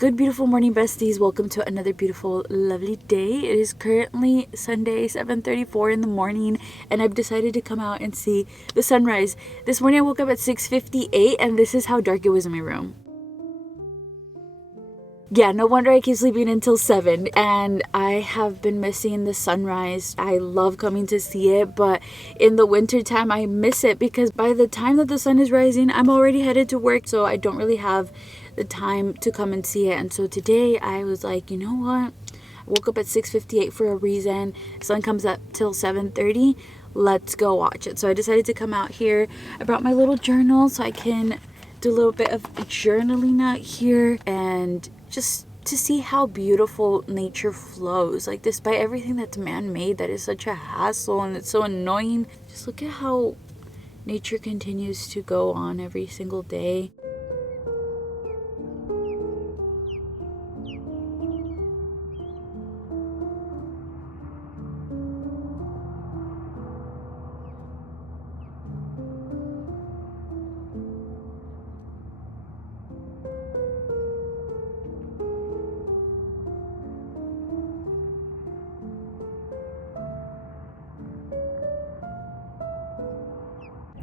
Good beautiful morning, besties. Welcome to another beautiful lovely day. It is currently Sunday, 7:34 in the morning, and I've decided to come out and see the sunrise. This morning I woke up at 6:58 and this is how dark it was in my room. Yeah, no wonder I keep sleeping until 7, and I have been missing the sunrise. I love coming to see it, but in the winter time I miss it because by the time that the sun is rising, I'm already headed to work, so I don't really have the time to come and see it. And so today I was like, you know what? I woke up at 6:58 for a reason. Sun comes up till 7:30. Let's go watch it. So I decided to come out here. I brought my little journal so I can do a little bit of journaling out here and just to see how beautiful nature flows. Like, despite everything that's man-made that is such a hassle and it's so annoying, just look at how nature continues to go on every single day.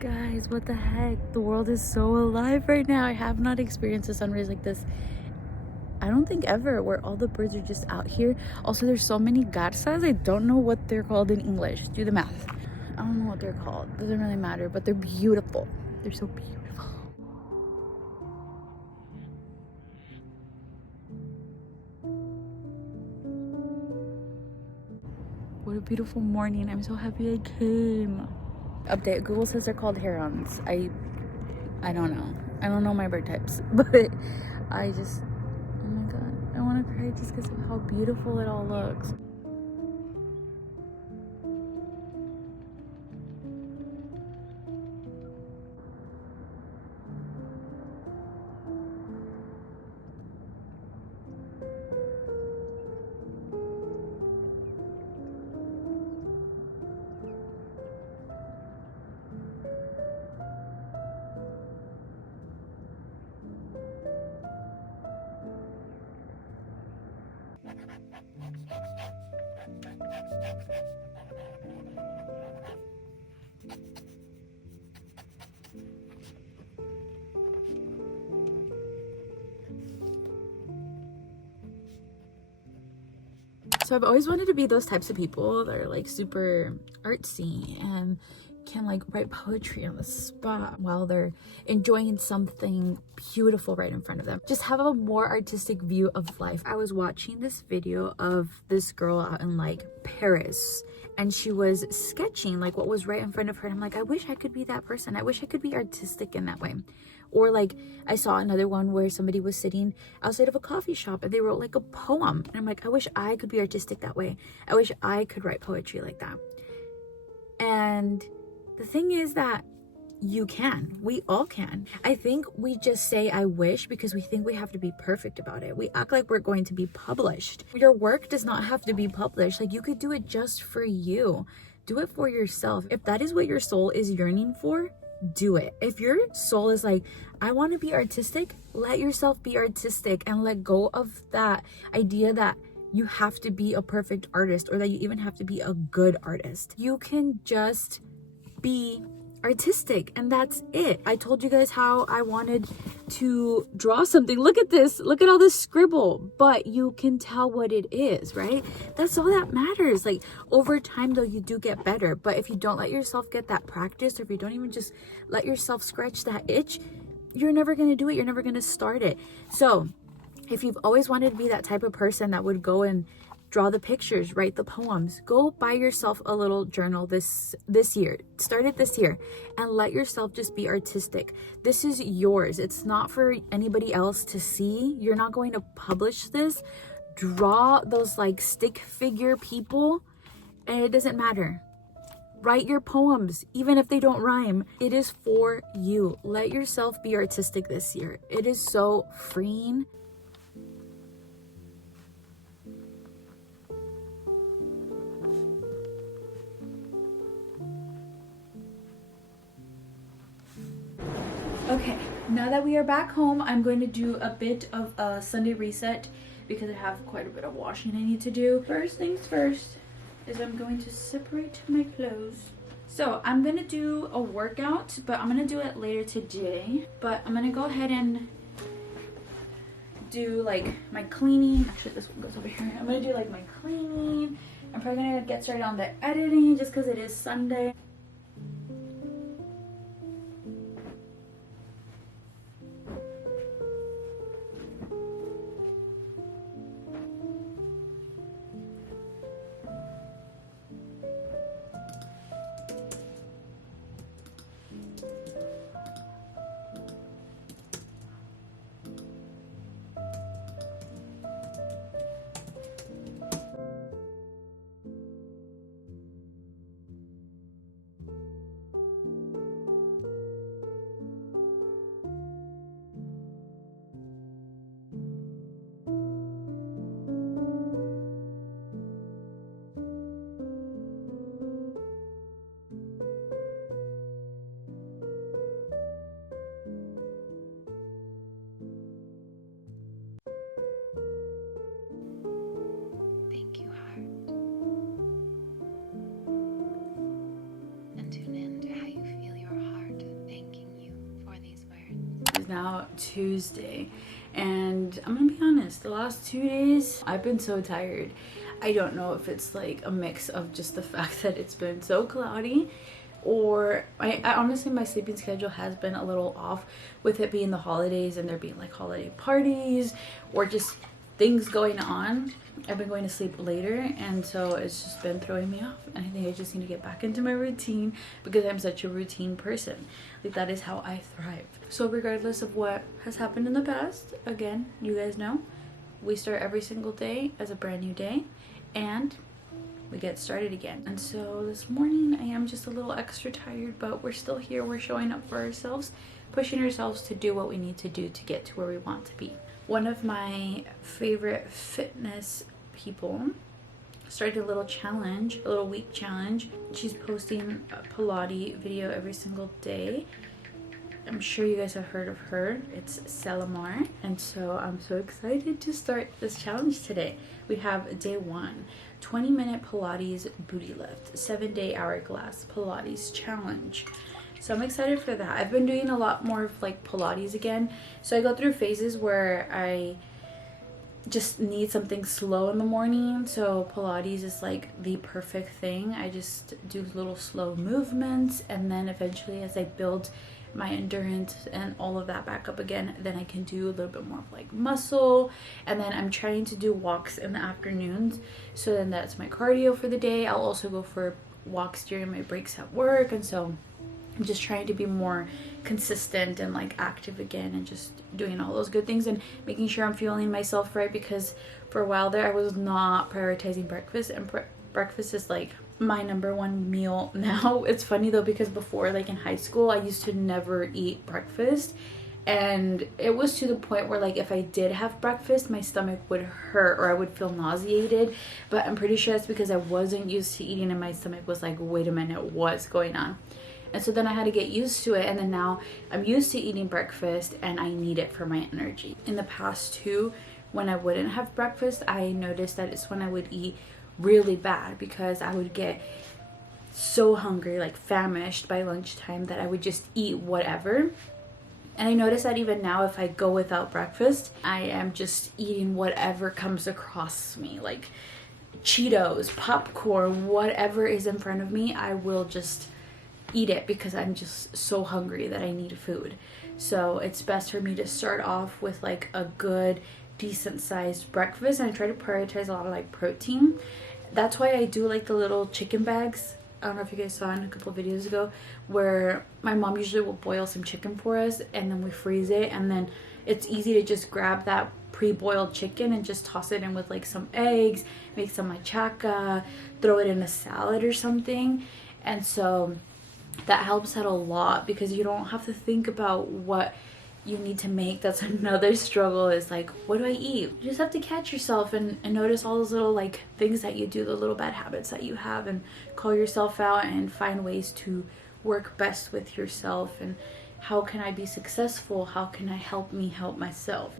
Guys, what the heck? The world is so alive right now. I have not experienced a sunrise like this, I don't think ever, where all the birds are just out here. Also, there's so many garzas. I don't know what they're called in English. Do the math. I don't know what they're called. Doesn't really matter, but they're beautiful. They're so beautiful. What a beautiful morning. I'm so happy I came. Update, Google says they're called herons. I don't know. I don't know my bird types, but I just, oh my god, I want to cry just because of how beautiful it all looks. So I've always wanted to be those types of people that are like super artsy and can like write poetry on the spot while they're enjoying something beautiful right in front of them. Just have a more artistic view of life. I was watching this video of this girl out in like Paris, and she was sketching like what was right in front of her. And I'm like, I wish I could be that person. I wish I could be artistic in that way. Or like I saw another one where somebody was sitting outside of a coffee shop and they wrote like a poem. And I'm like, I wish I could be artistic that way. I wish I could write poetry like that. And the thing is that you can. We all can. I think we just say I wish because we think we have to be perfect about it. We act like we're going to be published. Your work does not have to be published. Like, you could do it just for you. Do it for yourself. If that is what your soul is yearning for, do it. If your soul is like, I want to be artistic, let yourself be artistic and let go of that idea that you have to be a perfect artist or that you even have to be a good artist. You can just be artistic and that's it. I told you guys how I wanted to draw something. Look at this. Look at all this scribble, but you can tell what it is, right? That's all that matters. Like, over time though, you do get better, but if you don't let yourself get that practice, or if you don't even just let yourself scratch that itch, you're never going to do it. You're never going to start it. So if you've always wanted to be that type of person that would go and draw the pictures, write the poems, go buy yourself a little journal this year. Start it this year and let yourself just be artistic. This is yours. It's not for anybody else to see. You're not going to publish this. Draw those like stick figure people and it doesn't matter. Write your poems, even if they don't rhyme. It is for you. Let yourself be artistic this year. It is so freeing. Okay, Now that we are back home, I'm going to do a bit of a Sunday reset because I have quite a bit of washing I need to do. First things first is I'm going to separate my clothes. So I'm gonna do a workout, but I'm gonna do it later today. But I'm gonna go ahead and do like my cleaning. Actually, this one goes over here. I'm gonna do like my cleaning. I'm probably gonna get started on the editing just because it is Sunday. Now Tuesday, and I'm gonna be honest, the last 2 days I've been so tired. I don't know if it's like a mix of just the fact that it's been so cloudy, or I honestly, my sleeping schedule has been a little off with it being the holidays and there being like holiday parties or just things going on. I've been going to sleep later, and so it's just been throwing me off, and I think I just need to get back into my routine because I'm such a routine person. Like, that is how I thrive. So regardless of what has happened in the past, again, you guys know we start every single day as a brand new day and we get started again. And so this morning I am just a little extra tired, but we're still here. We're showing up for ourselves, pushing ourselves to do what we need to do to get to where we want to be. One of my favorite fitness people started a little challenge, a little week challenge. She's posting a Pilates video every single day. I'm sure you guys have heard of her. It's Selamar. And so I'm so excited to start this challenge today. We have day 1, 20-minute Pilates booty lift, 7-day hourglass Pilates challenge. So I'm excited for that. I've been doing a lot more of like Pilates again. So I go through phases where I just need something slow in the morning, so Pilates is like the perfect thing. I just do little slow movements, and then eventually as I build my endurance and all of that back up again, then I can do a little bit more of like muscle. And then I'm trying to do walks in the afternoons, so then that's my cardio for the day. I'll also go for walks during my breaks at work, and so I'm just trying to be more consistent and like active again, and just doing all those good things and making sure I'm fueling myself right, because for a while there I was not prioritizing breakfast, and breakfast is like my number one meal now. It's funny though, because before, like in high school, I used to never eat breakfast, and it was to the point where like if I did have breakfast, my stomach would hurt or I would feel nauseated. But I'm pretty sure it's because I wasn't used to eating and my stomach was like, wait a minute, what's going on? And so then I had to get used to it, and then now I'm used to eating breakfast and I need it for my energy. In the past too, when I wouldn't have breakfast, I noticed that it's when I would eat really bad, because I would get so hungry, like famished by lunchtime, that I would just eat whatever. And I notice that even now, if I go without breakfast, I am just eating whatever comes across me, like Cheetos, popcorn, whatever is in front of me, I will just eat it because I'm just so hungry that I need food. So it's best for me to start off with like a good, decent sized breakfast, and I try to prioritize a lot of like protein. That's why I do like the little chicken bags. I don't know if you guys saw in a couple of videos ago, where my mom usually will boil some chicken for us and then we freeze it, and then it's easy to just grab that pre-boiled chicken and just toss it in with like some eggs, make some machaca, throw it in a salad or something. And so that helps out a lot, because you don't have to think about what you need to make. That's another struggle, is like, what do I eat? You just have to catch yourself and notice all those little like things that you do, the little bad habits that you have, and call yourself out and find ways to work best with yourself and How can I be successful? How can I help me help myself?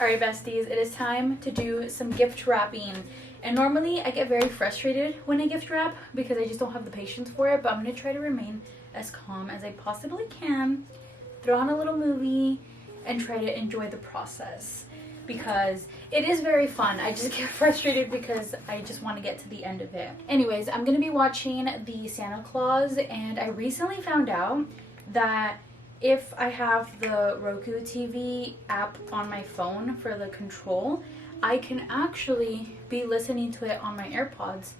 Alright besties, it is time to do some gift wrapping. And normally I get very frustrated when I gift wrap because I just don't have the patience for it, but I'm going to try to remain as calm as I possibly can, throw on a little movie, and try to enjoy the process because it is very fun. I just get frustrated because I just want to get to the end of it. Anyways, I'm going to be watching the Santa Claus, and I recently found out that if I have the Roku TV app on my phone for the control, I can actually be listening to it on my AirPods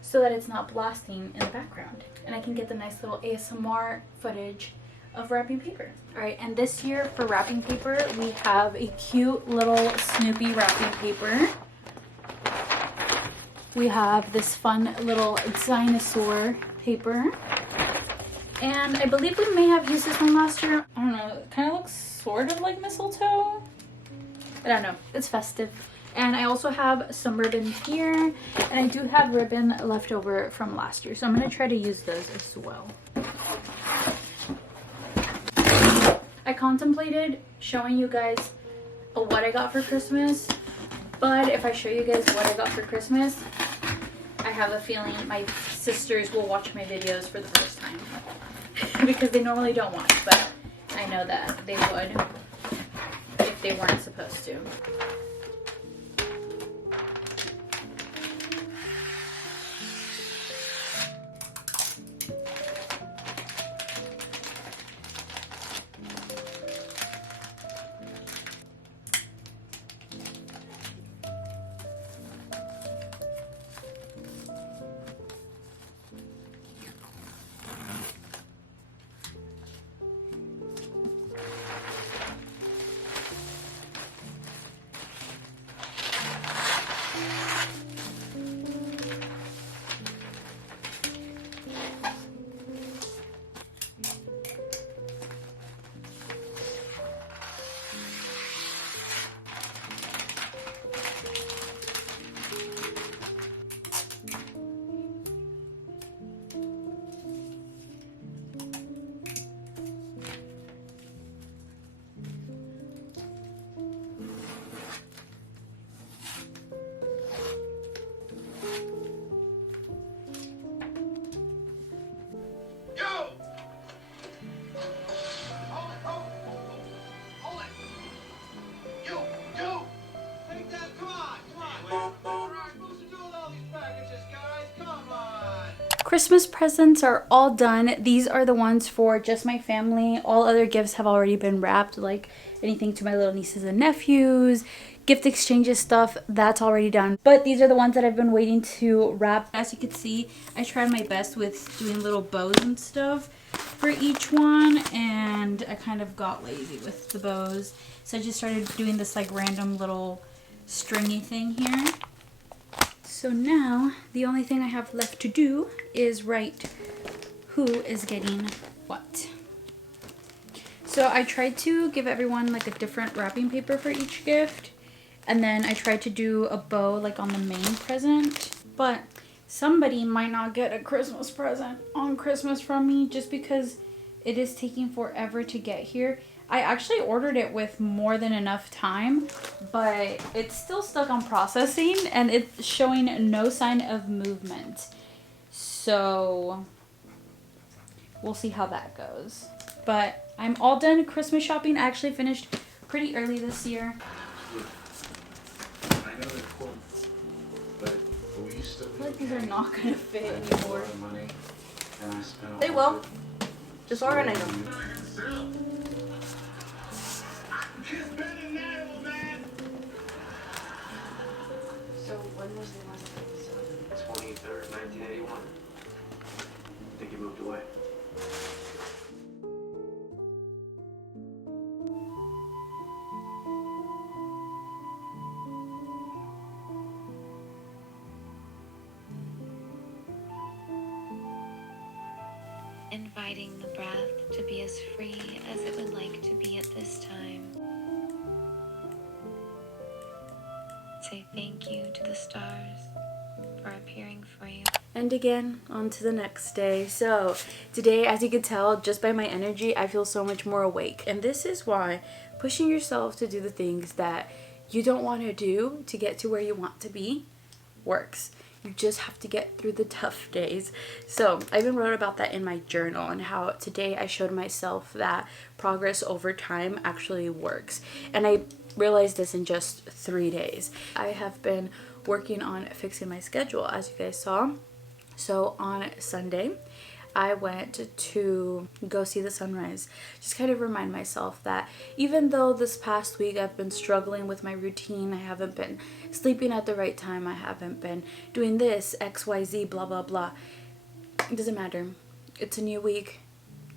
so that it's not blasting in the background. And I can get the nice little ASMR footage of wrapping paper. Alright, and this year for wrapping paper, we have a cute little Snoopy wrapping paper. We have this fun little dinosaur paper. And I believe we may have used this one last year. I don't know, it kind of looks sort of like mistletoe. I don't know, it's festive. And I also have some ribbon here, and I do have ribbon left over from last year, so I'm going to try to use those as well. I contemplated showing you guys what I got for Christmas, but if I show you guys what I got for Christmas, I have a feeling my sisters will watch my videos for the first time because they normally don't watch, but I know that they would if they weren't supposed to. Christmas presents are all done. These are the ones for just my family. All other gifts have already been wrapped, like anything to my little nieces and nephews, gift exchanges stuff, that's already done. But these are the ones that I've been waiting to wrap. As you can see, I tried my best with doing little bows and stuff for each one, and I kind of got lazy with the bows. So I just started doing this like random little stringy thing here. So now, the only thing I have left to do is write who is getting what. So I tried to give everyone like a different wrapping paper for each gift. And then I tried to do a bow like on the main present. But somebody might not get a Christmas present on Christmas from me just because it is taking forever to get here. I actually ordered it with more than enough time, but it's still stuck on processing and it's showing no sign of movement. So we'll see how that goes. But I'm all done Christmas shopping. I actually finished pretty early this year. I know they're cool, but will you still be I feel like these are not gonna fit anymore. They will. Just organize them. So when was the last episode? 23rd, 1981. I think he moved away. inviting the breath to be as free as it would like to be at this time. Say thank you to the stars for appearing for you. And again, on to the next day. So today, as you can tell, just by my energy, I feel so much more awake. And this is why pushing yourself to do the things that you don't want to do to get to where you want to be works. You just have to get through the tough days. So I even wrote about that in my journal and how today I showed myself that progress over time actually works. And I realized this in just 3 days. I have been working on fixing my schedule, as you guys saw. So on Sunday, I went to go see the sunrise. Just kind of remind myself that even though this past week I've been struggling with my routine, I haven't been sleeping at the right time, I haven't been doing this, XYZ, blah, blah, blah. It doesn't matter. It's a new week.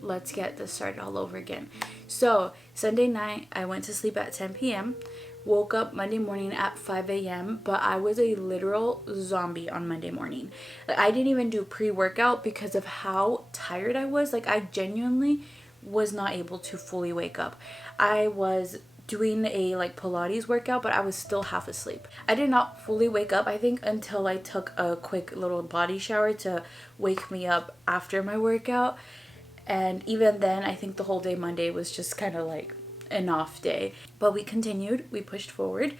Let's get this started all over again. So Sunday night, I went to sleep at 10 p.m. Woke up Monday morning at 5 a.m. but I was a literal zombie on Monday morning. Like, I didn't even do pre-workout because of how tired I was. Like, I genuinely was not able to fully wake up. I was doing a Pilates workout, but I was still half asleep. I did not fully wake up, I think, until I took a quick little body shower to wake me up after my workout. And even then, I think the whole day Monday was just kind of like an off day. But we continued, we pushed forward,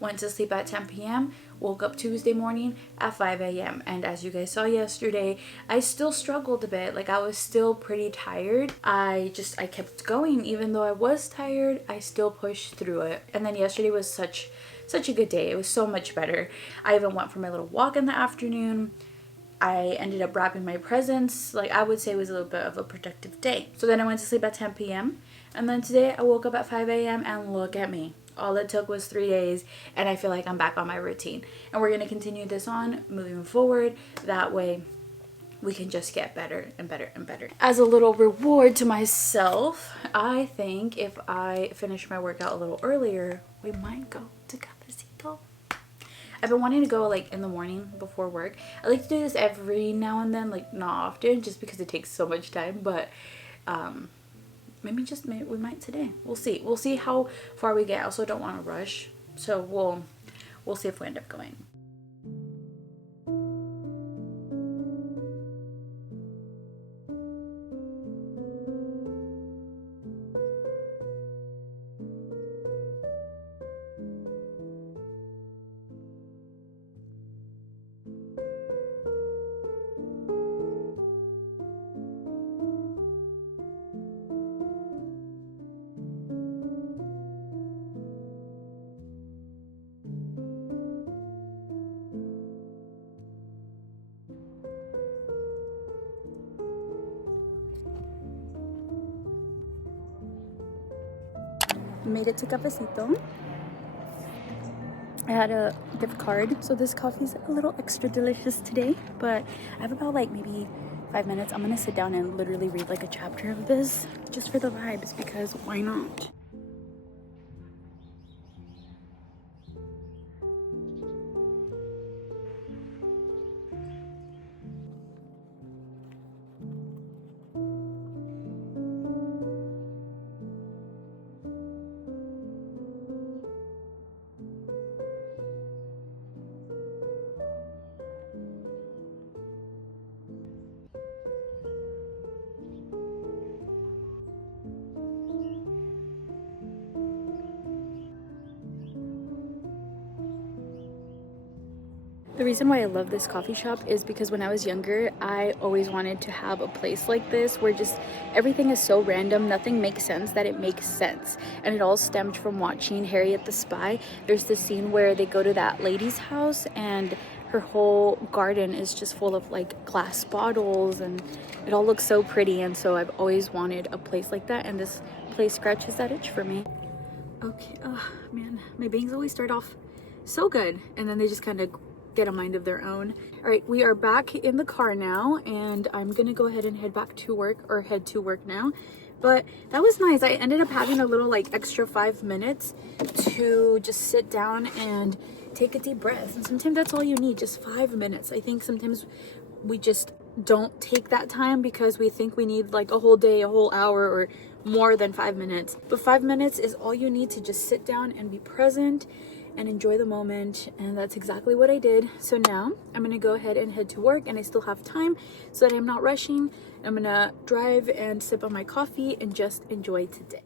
went to sleep at 10 p.m., woke up Tuesday morning at 5 a.m. And as you guys saw yesterday, I still struggled a bit. Like, I was still pretty tired. I kept going. Even though I was tired, I still pushed through it. And then yesterday was such a good day. It was so much better. I even went for my little walk in the afternoon. I ended up wrapping my presents. Like, I would say it was a little bit of a productive day. So then I went to sleep at 10 p.m. And then today I woke up at 5 a.m. and look at me. All it took was 3 days and I feel like I'm back on my routine. And we're going to continue this on moving forward. That way we can just get better and better and better. As a little reward to myself, I think if I finish my workout a little earlier, we might go to Cafecito. I've been wanting to go in the morning before work. I like to do this every now and then, not often, just because it takes so much time. But maybe we might today. We'll see how far we get. I also don't want to rush, so we'll see if we end up going. Made it to Cafecito. I had a gift card, so this coffee is a little extra delicious today. But I have about maybe 5 minutes. I'm gonna sit down and literally read a chapter of this just for the vibes, because why not? The reason why I love this coffee shop is because when I was younger, I always wanted to have a place like this where just everything is so random, nothing makes sense that it makes sense. And it all stemmed from watching Harriet the Spy. There's this scene where they go to that lady's house and her whole garden is just full of glass bottles, and it all looks so pretty. And so I've always wanted a place like that, and this place scratches that itch for me. Okay, oh man, my bangs always start off so good and then they just kind of get a mind of their own. All right, we are back in the car now, and I'm gonna go ahead and head to work now. But that was nice. I ended up having a little extra 5 minutes to just sit down and take a deep breath, and sometimes that's all you need, just 5 minutes. I think sometimes we just don't take that time because we think we need like a whole day, a whole hour, or more than 5 minutes. But 5 minutes is all you need to just sit down and be present and enjoy the moment. And that's exactly what I did. So now I'm gonna go ahead and head to work, and I still have time so that I'm not rushing. I'm gonna drive and sip on my coffee and just enjoy today.